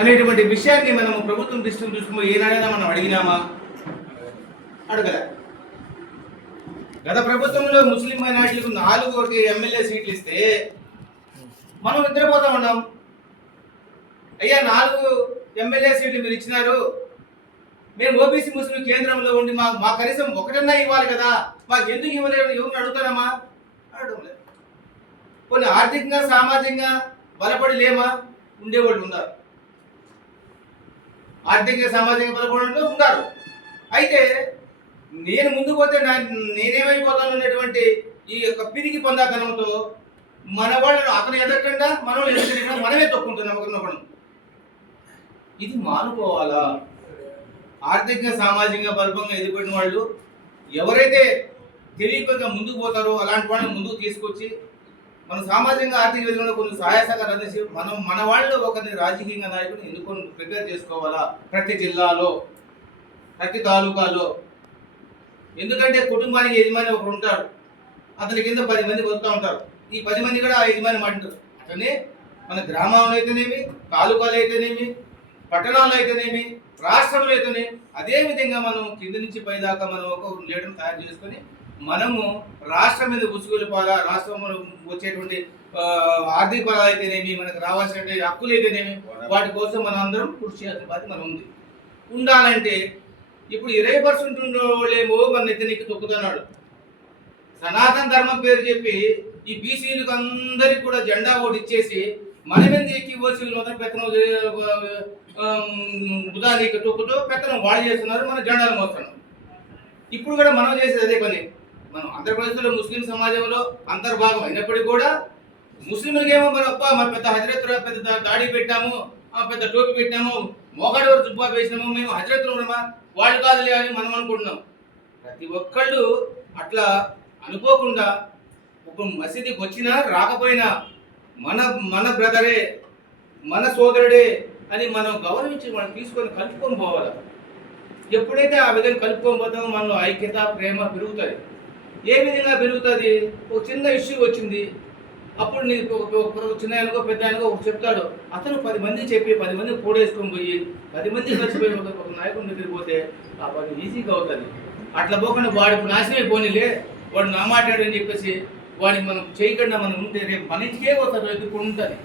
అనేటువంటి విషయాన్ని మనము ప్రభుత్వం దృష్టిని చూసుకుని ఏనాడైనా మనం అడిగినామా? అడగలే. గత ప్రభుత్వంలో ముస్లిం మైనార్టీలకు 4 ఎమ్మెల్యే సీట్లు ఇస్తే మనం నిద్రపోతా ఉన్నాం. అయ్యా 4 ఎమ్మెల్యే సీట్లు మీరు ఇచ్చినారు, మేము ఓబీసీ ముస్లిం కేంద్రంలో ఉండి మా కనీసం ఒకటన్నా ఇవ్వాలి కదా, మాకు ఎందుకు ఇవ్వలేదు? ఎవరిని అడుగుతారమ్మా? అడగడం లేదు. కొన్ని ఆర్థికంగా సామాజికంగా బలపడి లేమా? ఉండేవాళ్ళు ఉన్నారు, ఆర్థికంగా సామాజికంగా బలపడి ఉన్నారు. అయితే నేను ముందు పోతే నేనేమైపోతాను అనేటువంటి ఈ యొక్క పిరికి పొందాతనంతో మన వాళ్ళను అతను ఎదగకుండా మనం ఎదగకుండా మనమే తొక్కుంటున్నాం ఒకరినొకరు. ఇది మానుకోవాలా? ఆర్థికంగా సామాజికంగా బలపంగా ఎదిగిపోయిన వాళ్ళు ఎవరైతే తెలియకుండా ముందుకు పోతారో అలాంటి వాళ్ళని ముందుకు తీసుకొచ్చి మనం సామాజికంగా ఆర్థిక విధంగా కొన్ని సహాయ సహకారాలు అందించి మన వాళ్ళు ఒకరిని రాజకీయంగా నాయకుని ఎన్నుకొని ప్రిపేర్ చేసుకోవాలా ప్రతి జిల్లాలో, ప్రతి తాలూకాలో. ఎందుకంటే కుటుంబానికి యజమాని ఒకరు ఉంటారు, అతని కింద 10 మంది వస్తూ ఉంటారు. ఈ 10 మంది కూడా ఆ యజమాని మాట్లాడు. అట్లనే మన గ్రామంలో అయితేనేమి, తాలూకాలు అయితేనేమి, పట్టణాల్లో అయితేనేమి, రాష్ట్రంలో అయితేనే అదే విధంగా మనం కింది నుంచి పై దాకా మనం ఒక లీడర్ని తయారు చేసుకొని మనము రాష్ట్రం మీద ఉసుగులిపోవాలా. రాష్ట్రంలో వచ్చేటువంటి ఆర్థిక పదాలు అయితేనేమి, మనకు రావాల్సిన హక్కులు అయితేనేమి, వాటి కోసం మనం అందరం కృషి చేయాల్సిన బాధ్యత మనం ఉండాలంటే ఇప్పుడు 20% ఉండేమో మన ఎత్తనికి తొక్కుతున్నాడు. సనాతన ధర్మం పేరు చెప్పి ఈ బీసీలకు అందరికి కూడా జెండా ఓటు ఇచ్చేసి మన మీద ఎక్కి ఓసీలు పెత్తనం బుధానికి తొక్కుతూ పెత్తనం వాళ్ళు చేస్తున్నారు, మన జెండాలు మోస్తున్నాం. ఇప్పుడు కూడా మనం చేసేది అదే పని. మనం ఆంధ్రప్రదేశ్లో ముస్లిం సమాజంలో అంతర్భాగం అయినప్పటికీ కూడా ముస్లింలకి ఏమో మన పెద్ద హజరత్ పెద్ద దాడి పెట్టాము, పెద్ద టోపీ పెట్టాము, మోకాడి వరకు జుబ్బా వేసినాము, మేము హజరత్లు ఉన్నామా, వాళ్ళు కాదులే అని మనం అనుకుంటున్నాం. ప్రతి ఒక్కళ్ళు అట్లా అనుకోకుండా ఒక మసీదుకి వచ్చినా రాకపోయినా మన బ్రదరే, మన సోదరుడే అని మనం గౌరవించి మనం తీసుకొని కలుపుకొని పోవాలి. ఎప్పుడైతే ఆ విధంగా కలుపుకొని పోతామో మనలో ఐక్యత, ప్రేమ పెరుగుతుంది. ఏ విధంగా పెరుగుతుంది? ఒక చిన్న ఇష్యూ వచ్చింది, అప్పుడు నీకు ఒక చిన్న ఆయనకో పెద్ద ఆయనకో ఒక చెప్తాడు, అతను 10 మంది చెప్పి 10 మంది పోడేసుకొని పోయి 10 మంది కలిసిపోయి ఒక నాయకుడిని దగ్గరికి ఆ పని ఈజీగా అవుతుంది. అట్లా పోకుండా వాడికి నాశనమే పోనీలే, వాడు నా మాట్లాడని చెప్పేసి వాడికి మనం చేయకుండా మనం ఉంటే రేపు మన ఇంటికే వస్తారు, ఎదుర్కొంటుంది.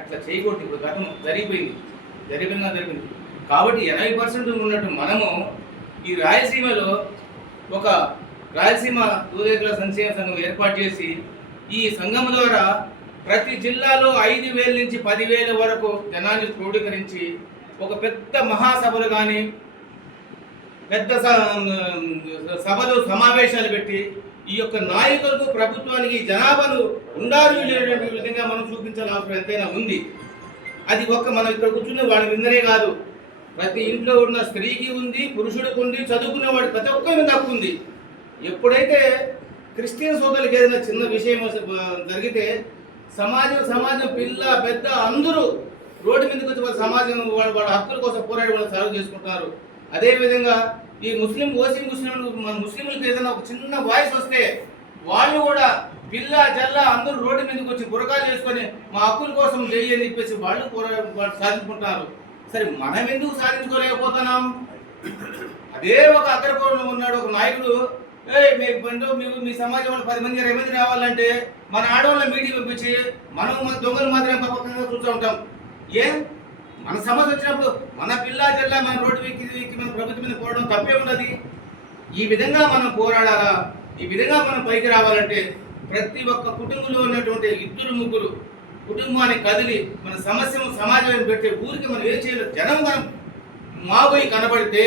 అట్లా చేయకూడదు. ఇప్పుడు గతం జరిగింది కాబట్టి 80% ఉన్నట్టు మనము ఈ రాయలసీమలో ఒక రాయలసీమ దూరేకుల సంక్షేమ సంఘం ఏర్పాటు చేసి ఈ సంఘం ద్వారా ప్రతి జిల్లాలో 5,000 నుంచి 10,000 వరకు జనాన్ని క్రోడీకరించి ఒక పెద్ద మహాసభలు కానీ పెద్ద సభలు సమావేశాలు పెట్టి ఈ యొక్క నాయకులకు, ప్రభుత్వానికి జనాభాను ఉండాలి విధంగా మనం చూపించాల్సిన అవసరం ఎంతైనా ఉంది. అది మనం ఇక్కడ కూర్చున్న వాడి విందనే కాదు, ప్రతి ఇంట్లో ఉన్న స్త్రీకి ఉంది, పురుషుడికి ఉంది, చదువుకునేవాడు ప్రతి ఒక్కరి హక్కు ఉంది. ఎప్పుడైతే క్రిస్టియన్ సోదరులకు ఏదైనా చిన్న విషయం జరిగితే సమాజం పిల్ల పెద్ద అందరూ రోడ్డు మీదకి వచ్చి వాళ్ళ సమాజం వాళ్ళ హక్కుల కోసం పోరాడి వాళ్ళు సర్వ్ చేసుకుంటున్నారు. అదేవిధంగా ఈ ముస్లింలకు ఏదైనా ఒక చిన్న వాయిస్ వస్తే వాళ్ళు కూడా పిల్ల జల్ల అందరూ రోడ్డు మీదకి వచ్చి బురకాలు చేసుకొని మా హక్కుల కోసం చేయని చెప్పేసి వాళ్ళు సాధించుకుంటున్నారు. సరే మనం ఎందుకు సాధించుకోలేకపోతున్నాం? అదే ఒక అగ్రకోణంలో ఉన్నాడు ఒక నాయకుడు, మీ సమాజంలో 10 మంది 20 మంది రావాలంటే మన ఆడవాళ్ళ మీటింగ్ పంపించి మనం దొంగలు మాత్రమే పక్కన చూస్తూ ఉంటాం. మన సమస్య వచ్చినప్పుడు మన పిల్ల జల్ల మన రోడ్డు వీక్కి మన ప్రభుత్వం మీద పోవడం తప్పే ఉన్నది. ఈ విధంగా మనం పోరాడాలా, ఈ విధంగా మనం పైకి రావాలంటే ప్రతి ఒక్క కుటుంబంలో ఉన్నటువంటి 2-3 కుటుంబాన్ని కదిలి మన సమస్యను సమాజంలో పెట్టే ఊరికి మనం ఏం చేయలేదు. జనం మనం మాబోయి కనబడితే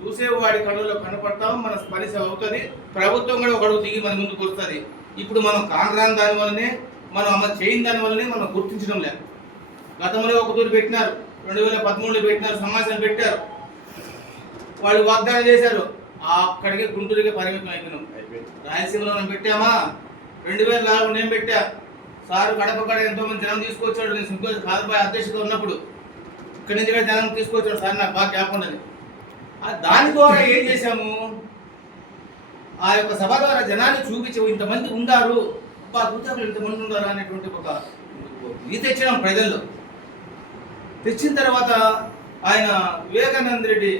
చూసేవాడి కళ్ళలో కనపడతాం, మన పరిస్థితి అవుతుంది. ప్రభుత్వం కూడా ఒకడు దిగి మన ముందుకు వస్తుంది. ఇప్పుడు మనం కానరాని దాని వల్లనే, మనం అమలు చేయని దాని వల్లనే మనం గుర్తించడం లేదు. గతంలో ఒక తూరు పెట్టినారు, 2013లో పెట్టినారు, సమావేశం పెట్టారు, వాళ్ళు వాగ్దానం చేశారు, అక్కడికి గుంటూరుగా పరిమితం అయిపోయినాం. రాయలసీమలో మనం పెట్టామా, 2004 నేను పెట్టా. సారు కడప కడ ఎంతోమంది జనం తీసుకొచ్చాడు. నేను కాదుబాయ్ అధ్యక్షుడు ఉన్నప్పుడు ఇక్కడి నుంచి జనం తీసుకొచ్చాడు. సార్ నాకు బాగా జ్ఞాపకం ఉన్నది. దాని ద్వారా ఏం చేశాము, ఆ యొక్క సభ ద్వారా జనాన్ని చూపించి ఇంతమంది ఉన్నారు, దూతాలు ఇంతమంది ఉన్నారు అనేటువంటి ఒక ఇది తెచ్చినాం ప్రజల్లో. తెచ్చిన తర్వాత ఆయన వివేకానంద రెడ్డి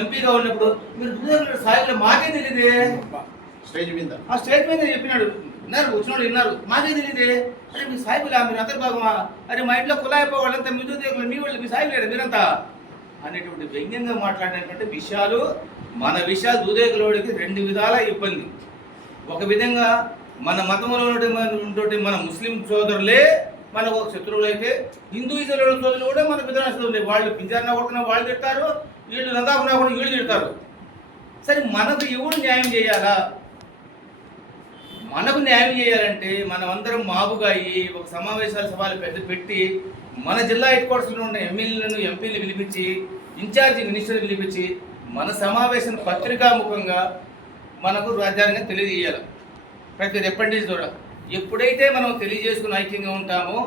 ఎంపీగా ఉన్నప్పుడు మీరు దూదేకుల సాయిలో మాకే తెలియదే, స్టేజ్ మీద ఆ స్టేజ్ మీద చెప్పినాడు, విన్నారు వచ్చినోడు విన్నారు, మాకే తెలియదే, అరే మీ సాయిబులా మీరు అంతర్భాగమా, అరే మా ఇంట్లో కులాయిపో వాళ్ళంతా మీ దూదేకులు మీ వాళ్ళు మీ సాయిబు లేరు మీరంతా అనేటువంటి వ్యంగ్యంగా మాట్లాడినటువంటి విషయాలు. మన విషయాలు దూదేకులవాడికి రెండు విధాల ఇబ్బంది. ఒక విధంగా మన మతంలో ఉన్నటువంటి మన ముస్లిం సోదరులే మనకు శత్రువులు అయితే, హిందూయిజం సోదరులు కూడా మన విధానం వాళ్ళు పింజారనా కొడుకున్నా వాళ్ళు తిడతారు, వీళ్ళు నందాకున్నా కూడా వీళ్ళు తిడతారు. సరే మనకు ఎవడు న్యాయం చేయాలా? మనకు న్యాయం చేయాలంటే మనం అందరం మాబుగా అయ్యి ఒక సమావేశాల సభలు పెట్టి మన జిల్లా హెడ్ క్వార్టర్స్లో ఉన్న ఎమ్మెల్యేలను ఎంపీలు పిలిపించి ఇన్ఛార్జి మినిస్టర్లు పిలిపించి మన సమావేశం పత్రికాముఖంగా మనకు రాజ్యాంగం తెలియజేయాలి. ప్రతి రిప్రజెంటేటివ్ ద్వారా ఎప్పుడైతే మనం తెలియజేసుకుని ఐక్యంగా ఉంటామో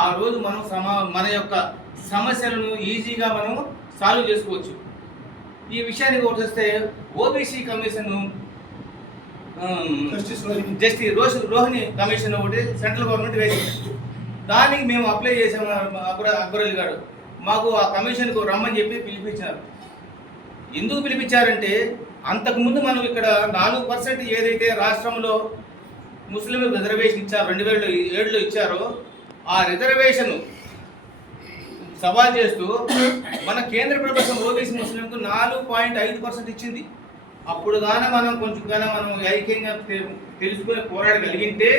ఆ రోజు మనం మన యొక్క సమస్యలను ఈజీగా మనం సాల్వ్ చేసుకోవచ్చు. ఈ విషయానికి వస్తే OBC commission justice Rohini commission ఒకటి సెంట్రల్ గవర్నమెంట్ వేసింది. దానికి మేము అప్లై చేసాము. అక్బర్ అలీ గారు మాకు ఆ కమిషన్కు రమ్మని చెప్పి పిలిపించారు. ఎందుకు పిలిపించారంటే అంతకుముందు మనం ఇక్కడ 4% ఏదైతే రాష్ట్రంలో ముస్లింలకు రిజర్వేషన్ ఇచ్చారు 2007లో ఇచ్చారో ఆ రిజర్వేషన్ సవాల్ చేస్తూ మన కేంద్ర ప్రభుత్వం ఓబీసీ ముస్లింకు 4.5% ఇచ్చింది. అప్పుడు మనం ఐక్యంగా తెలుసుకుని పోరాడగలిగింటే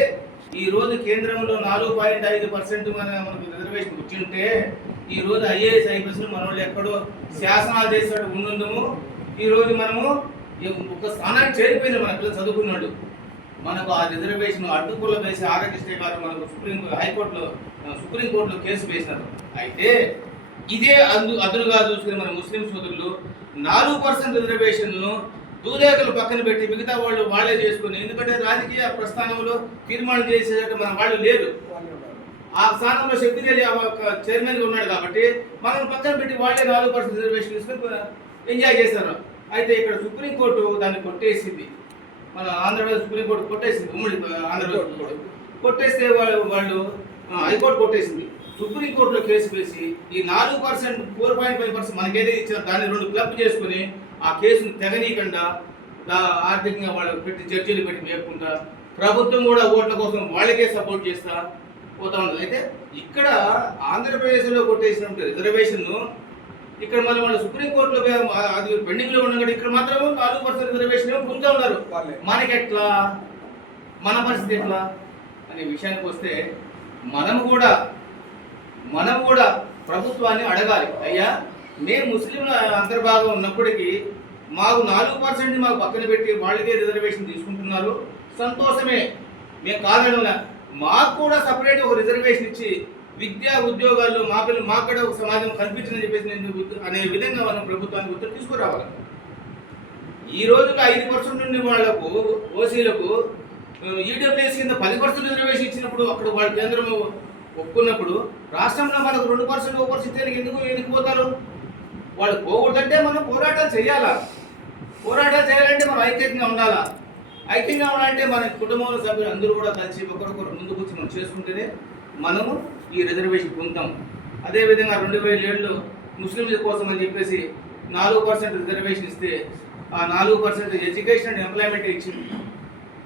ఈరోజు కేంద్రంలో 4.5% మనకు రిజర్వేషన్ వచ్చింటే ఈరోజు ఐఏఎస్ ఐపీఎస్లు మన వాళ్ళు ఎక్కడో శాసనాలు చేసేటట్టు ఉన్నందుము ఈరోజు మనము ఒక స్థానానికి చేరిపోయింది. మన పిల్లలు చదువుకున్నాడు. మనకు ఆ రిజర్వేషన్ అడ్డుకుల వేసి ఆర్ఎస్టీ గారు మనకు సుప్రీంకోర్టులో కేసు వేసినారు. అయితే ఇదే అదునుగా చూసుకుని మన ముస్లిం సోదరులు 4% రిజర్వేషన్ను దూదేకులు పక్కన పెట్టి మిగతా వాళ్ళు వాళ్ళే చేసుకుని, ఎందుకంటే రాజకీయ ప్రస్థానంలో తీర్మానం చేసేటట్టు మన వాళ్ళు లేరు. ఆ స్థానంలో శక్తినేలి చైర్మన్గా ఉన్నాడు కాబట్టి మనం పక్కన పెట్టి వాళ్ళే 4% రిజర్వేషన్ తీసుకుని ఎంజాయ్ చేస్తారు. అయితే ఇక్కడ సుప్రీంకోర్టు దాన్ని కొట్టేసింది. మన ఆంధ్రప్రదేశ్ సుప్రీంకోర్టు కొట్టేసింది. ఉమ్మడి ఆంధ్రప్రదేశ్ కోర్టు కొట్టేస్తే వాళ్ళు హైకోర్టు కొట్టేసింది. సుప్రీంకోర్టులో కేసు వేసి ఈ 4% 4.5% మనకేదైతే ఇచ్చారో దాన్ని 2 క్లబ్ చేసుకుని ఆ కేసును తెగనీయకుండా ఆర్థికంగా వాళ్ళు పెట్టి చర్చలు పెట్టి మేపుకుంటా ప్రభుత్వం కూడా ఓట్ల కోసం వాళ్ళకే సపోర్ట్ చేస్తా పోతా ఉంటుంది. అయితే ఇక్కడ ఆంధ్రప్రదేశ్లో కొట్టేసినటువంటి రిజర్వేషన్ను ఇక్కడ వాళ్ళు సుప్రీంకోర్టులో అది పెండింగ్లో ఉండగా ఇక్కడ మాత్రం 4% రిజర్వేషన్ పొందుతూ ఉన్నారు. మనకి ఎట్లా, మన పరిస్థితి ఎట్లా అనే విషయానికి వస్తే మనము కూడా ప్రభుత్వాన్ని అడగాలి. అయ్యా మేము ముస్లింల అంతర్భాగం ఉన్నప్పటికీ మాకు 4% మాకు పక్కన పెట్టి వాళ్ళకే రిజర్వేషన్ తీసుకుంటున్నారు, సంతోషమే, మేము కాదనున్నా. మాకు కూడా సపరేట్ ఒక రిజర్వేషన్ ఇచ్చి విద్యా ఉద్యోగాల్లో మాకు కూడా ఒక సమాజం కల్పించిందని చెప్పేసి అనే విధంగా మనం ప్రభుత్వానికి ఒత్తిడి తీసుకురావాలి. ఈ రోజుల్లో 5% నుండి వాళ్లకు ఓసీలకు ఈడబ్ల్యూఎస్ కింద 10% రిజర్వేషన్ ఇచ్చినప్పుడు అక్కడ వాళ్ళ కేంద్రం ఒప్పుకున్నప్పుడు రాష్ట్రంలో మనకు 2% 1% ఎందుకు ఎన్నికపోతారు? వాళ్ళు పోకూడదంటే మనం పోరాటాలు చేయాలా. పోరాటాలు చేయాలంటే మనం ఐక్యంగా ఉండాలా. ఐక్యంగా ఉండాలంటే మన కుటుంబంలో సభ్యులు అందరూ కూడా కలిసి ఒకరికొకరు ముందుకు వచ్చి మనం చేసుకుంటేనే మనము ఈ రిజర్వేషన్ పొందుతాం. అదేవిధంగా 2007లో ముస్లింల కోసం అని చెప్పేసి 4% రిజర్వేషన్ ఇస్తే ఆ 4% ఎడ్యుకేషన్ అండ్ ఎంప్లాయ్మెంట్ ఇచ్చింది,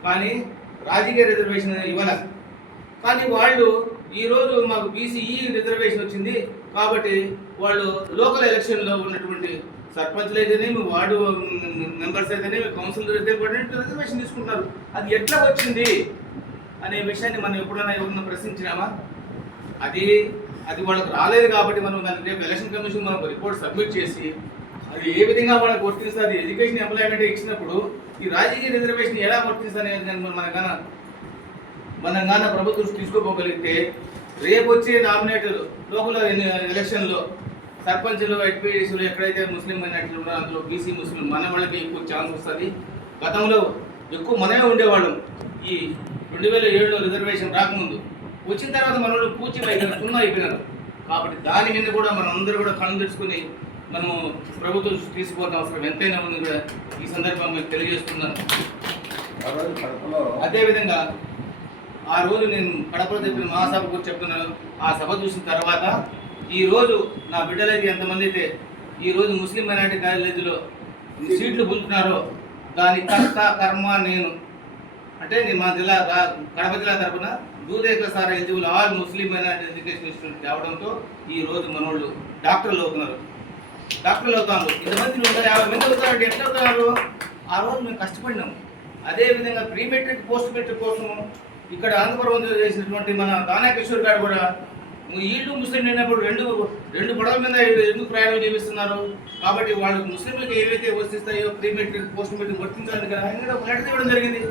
కానీ రాజకీయ రిజర్వేషన్ ఇవ్వాలి. కానీ వాళ్ళు ఈరోజు మాకు బీసీఈ రిజర్వేషన్ వచ్చింది కాబట్టి వాళ్ళు లోకల్ ఎలక్షన్లో ఉన్నటువంటి సర్పంచ్లు అయితేనేమి, వార్డు మెంబర్స్ అయితేనేమి, కౌన్సిలర్ అయితే రిజర్వేషన్ తీసుకుంటున్నారు. అది ఎట్లా వచ్చింది అనే విషయాన్ని మనం ఎప్పుడైనా ఎవరన్నా ప్రశ్నించినామా? అది వాళ్ళకి రాలేదు కాబట్టి మనం దానికి రేపు ఎలక్షన్ కమిషన్ మనం రిపోర్ట్ సబ్మిట్ చేసి అది ఏ విధంగా వాళ్ళకి వర్తిస్తుంది, ఎడ్యుకేషన్ ఎంప్లాయ్మెంట్ ఇచ్చినప్పుడు ఈ రాజకీయ రిజర్వేషన్ ఎలా వర్తిస్తుంది అనేది మన ప్రభుత్వం తీసుకోపోగలిగితే రేపు వచ్చే నామినేటెడ్ లోకల్ ఎలక్షన్లో సర్పంచ్లు, ఎంపీటీసీలు ఎక్కడైతే ముస్లిం మైనారిటీలు ఉన్నారో అందులో బీసీ ముస్లిం మన వాళ్ళకి ఎక్కువ ఛాన్స్ వస్తుంది. గతంలో ఎక్కువ మనమే ఉండేవాళ్ళం. ఈ 2007లో రిజర్వేషన్ రాకముందు, వచ్చిన తర్వాత మన వాళ్ళు పూర్తిగా సున్నా అయిపోయినారు. కాబట్టి దాని మీద కూడా మనం అందరూ కూడా కళ్ళు తెచ్చుకుని మనము ప్రభుత్వం తీసుకోవాల్సిన అవసరం ఎంతైనా ఉంది కూడా ఈ సందర్భంగా మీకు తెలియజేస్తున్నాను. అదేవిధంగా ఆ రోజు నేను కడపలో చెప్పిన మహాసభ గురించి చెప్తున్నాను. ఆ సభ చూసిన తర్వాత ఈరోజు నా బిడ్డలైతే ఎంతమంది అయితే ఈరోజు ముస్లిం మైనారిటీ కాలేజీలో సీట్లు పొందుతున్నారో దాని కర్త కర్మ నేను. అంటే నేను మా జిల్లా కడప జిల్లా తరఫున దూదేక sir eligible all Muslim minority education institute తేవడంతో ఈరోజు మనోళ్ళు డాక్టర్లు అవుతున్నారు. ఇంతమంది 150 మంది అవుతారంటే ఎట్లా అవుతున్నారు? ఆ రోజు మేము కష్టపడినాము. అదేవిధంగా ప్రీ మెట్రిక్ పోస్ట్ మెట్రిక్ కోసం ఇక్కడ ఆంధ్రప్రదేశ్ చేసినటువంటి మన దానా కిషోర్ గారు కూడా వీళ్ళు ముస్లిం అయినప్పుడు రెండు పడవల మీద ఎందుకు ప్రయాణం చేపిస్తున్నారు కాబట్టి వాళ్ళకి ముస్లింలకు ఏవైతే వర్తిస్తాయో ప్రీ మెట్రిక్ పోస్ట్ మెట్రిక్ వర్తించాలని కదా ఆయన ఒక లెటర్ ఇవ్వడం జరిగింది.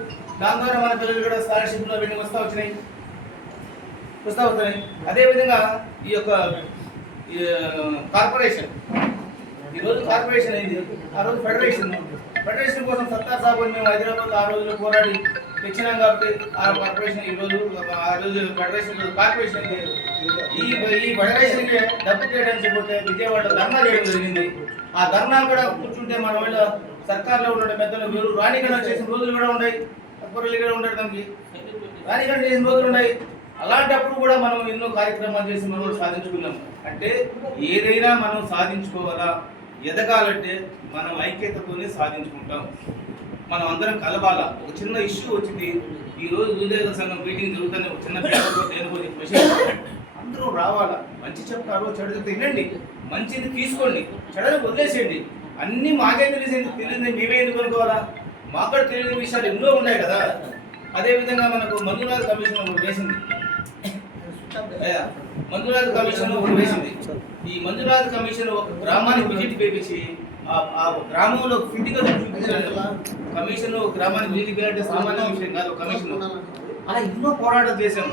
దాని ద్వారా మన పిల్లలు కూడా స్కాలర్షిప్లో వెళ్ళి వస్తూ వస్తున్నాయి. అదేవిధంగా ఈ యొక్క కార్పొరేషన్ ఈరోజు కార్పొరేషన్ అయింది, ఆ రోజు ఫెడరేషన్ కోసం సత్తార్ సాబు మేము హైదరాబాద్ ఆ రోజులో పోరాడి తెచ్చినాం కాబట్టి ఆ కార్పొరేషన్ ఆ రోజు ఫెడరేషన్ కార్పొరేషన్ అయింది. ఈ ఫెడరేషన్కి డబ్బు చేయడానికి పోతే విజయవాడలో ధర్నా చేయడం జరిగింది. ఆ ధర్నా కూడా కూర్చుంటే మన వాళ్ళ సర్కార్లో ఉన్న పెద్దలు వీరు రాణిగణ చేసిన రోజులు కూడా ఉన్నాయి, అక్బరులు కూడా ఉంటాడు దానికి రాణిగణ చేసిన రోజులు ఉన్నాయి. అలాంటప్పుడు కూడా మనం ఎన్నో కార్యక్రమాలు చేసి మనం సాధించుకున్నాం. అంటే ఏదైనా మనం సాధించుకోవాలా, ఎదగాలంటే మనం ఐక్యతతోనే సాధించుకుంటాం. మనం అందరం కలవాలా. ఒక చిన్న ఇష్యూ వచ్చింది, ఈరోజు ఉద్యోగ సంఘం మీటింగ్ జరుగుతుంది, ఒక చిన్న పేపర్లో దేనికోసం మెసేజ్ అందరూ రావాలా. మంచి చెప్తారు, చెడు చెప్తే వినండి, మంచిని తీసుకోండి, చెడని వదిలేసేయండి. అన్నీ మాకే తెలియదు మేమే ఎందుకు అనుకోవాలా? మాకు కూడా తెలియని విషయాలు ఎన్నో ఉన్నాయి కదా. అదేవిధంగా మనకు మంజునాథ్ కమిషన్ ఒకటి వేసింది. మంజునాథ్ కమిషన్ ఒకటి వేసింది. ఈ మంజునాథ్ కమిషన్ ఒక గ్రామానికి విజిట్ వేపించి ఆ గ్రామంలో ఫిజికల్ చూపించాలి. కమిషన్ గ్రామానికి విజిట్ చేయాలంటే సామాన్య విషయం కాదు. కమిషన్ అలా ఎన్నో పోరాటాలు చేశాము.